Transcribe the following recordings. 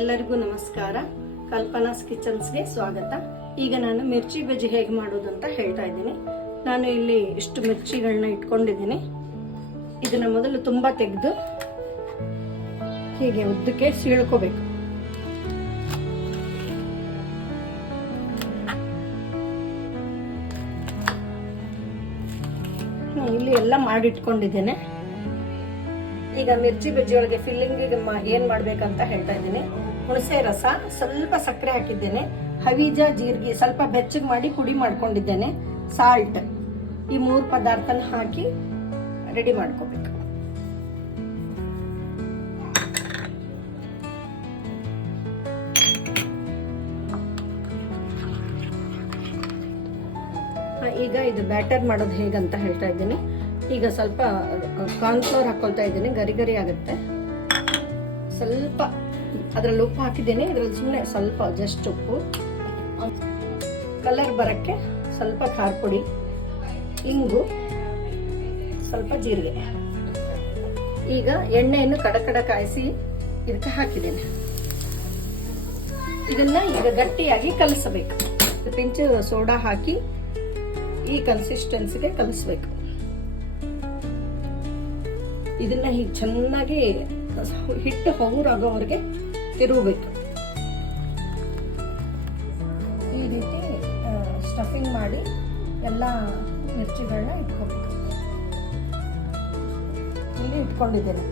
ಎಲ್ಲರಿಗೂ ನಮಸ್ಕಾರ. ಕಲ್ಪನಾಸ್ ಕಿಚನ್ಸ್ಗೆ ಸ್ವಾಗತ. ಈಗ ನಾನು ಮಿರ್ಚಿ ಬಜ್ಜಿ ಹೇಗೆ ಮಾಡೋದು ಅಂತ ಹೇಳ್ತಾ ಇದ್ದೀನಿ. ನಾನು ಇಲ್ಲಿ ಇಷ್ಟು ಮಿರ್ಚಿಗಳನ್ನ ಇಟ್ಕೊಂಡಿದ್ದೀನಿ. ಇದನ್ನ ಮೊದಲು ತುಂಬ ತೆಗೆದು ಹೀಗೆ ಉದ್ದಕ್ಕೆ ಸೀಳ್ಕೋಬೇಕು. ಇಲ್ಲಿ ಎಲ್ಲ ಮಾಡಿಟ್ಕೊಂಡಿದ್ದೇನೆ. ಈಗ ಮಿರ್ಚಿ ಬಜ್ಜಿ ಒಳಗೆ ಫಿಲ್ಲಿಂಗಿಗೆ ಏನ್ ಮಾಡ್ಬೇಕಂತ ಹೇಳ್ತಾ ಇದ್ದೀನಿ. ಹುಣಸೆ ರಸ, ಸ್ವಲ್ಪ ಸಕ್ಕರೆ ಹಾಕಿದ್ದೇನೆ. ಹವೀಜ, ಜೀರಿಗೆ ಸ್ವಲ್ಪ ಬೆಚ್ಚಗೆ ಮಾಡಿ ಪುಡಿ ಮಾಡ್ಕೊಂಡಿದ್ದೇನೆ. ಸಾಲ್ಟ್ ಈ ಮೂರು ಪದಾರ್ಥನ ಹಾಕಿ ರೆಡಿ ಮಾಡ್ಕೋಬೇಕು. ಈಗ ಇದು ಬ್ಯಾಟರ್ ಮಾಡೋದು ಹೇಗಂತ ಹೇಳ್ತಾ ಇದ್ದೀನಿ. ಈಗ ಸ್ವಲ್ಪ ಕಾರ್ನ್ಫ್ಲೋರ್ ಹಾಕೊಳ್ತಾ ಇದ್ದೀನಿ, ಗರಿ ಗರಿ ಆಗುತ್ತೆ. ಸ್ವಲ್ಪ ಅದರಲ್ಲಿ ಉಪ್ಪು ಹಾಕಿದ್ದೀನಿ, ಇದರಲ್ಲಿ ಸುಮ್ಮನೆ ಸ್ವಲ್ಪ ಜಸ್ಟ್ ಉಪ್ಪು. ಕಲರ್ ಬರಕ್ಕೆ ಸ್ವಲ್ಪ ಖಾರ ಪುಡಿ ಇಂಗು, ಸ್ವಲ್ಪ ಜೀರಿಗೆ. ಈಗ ಎಣ್ಣೆಯನ್ನು ಕಡ ಕಡ ಕಾಯಿಸಿ ಇದಕ್ಕೆ ಹಾಕಿದ್ದೇನೆ. ಇದನ್ನ ಈಗ ಗಟ್ಟಿಯಾಗಿ ಕಲಸಬೇಕು. ಪಿಂಚು ಸೋಡಾ ಹಾಕಿ ಈ ಕನ್ಸಿಸ್ಟೆನ್ಸಿಗೆ ಕಲಿಸ್ಬೇಕು. ಇದನ್ನ ಹೀಗೆ ಚೆನ್ನಾಗಿ ಹಿಟ್ಟು ಹಗುರಾಗೋವರೆಗೆ ತಿರುಗಬೇಕು. ಈ ರೀತಿ ಸ್ಟಫಿಂಗ್ ಮಾಡಿ ಎಲ್ಲ ಮಿರ್ಚಿಗಳನ್ನ ಇಟ್ಕೋಬೇಕು. ಇಲ್ಲಿ ಇಟ್ಕೊಂಡಿದ್ದೇನೆ.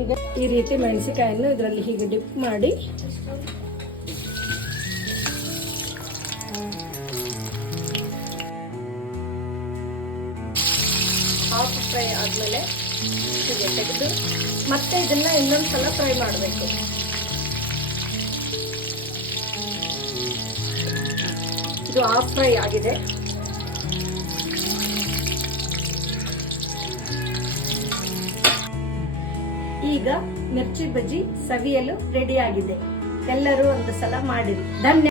ಈಗ ಈ ರೀತಿ ಮೆಣಸಿಕಾಯನ್ನು ಇದರಲ್ಲಿ ಹೀಗೆ ಡಿಪ್ ಮಾಡಿ ಹಾಫ್ ಫ್ರೈ ಆದಮೇಲೆ ಹೀಗೆ ತೆಗೆದು ಮತ್ತೆ ಇದನ್ನ ಇನ್ನೊಂದು ಸಲ ಫ್ರೈ ಮಾಡಬೇಕು. ಇದು ಹಾಫ್ ಫ್ರೈ ಆಗಿದೆ. ಈಗ ಮಿರ್ಚಿ ಬಜ್ಜಿ ಸವಿಯಲು ರೆಡಿ ಆಗಿದೆ. ಎಲ್ಲರೂ ಒಂದು ಸಲ ಮಾಡಿರಿ. ಧನ್ಯ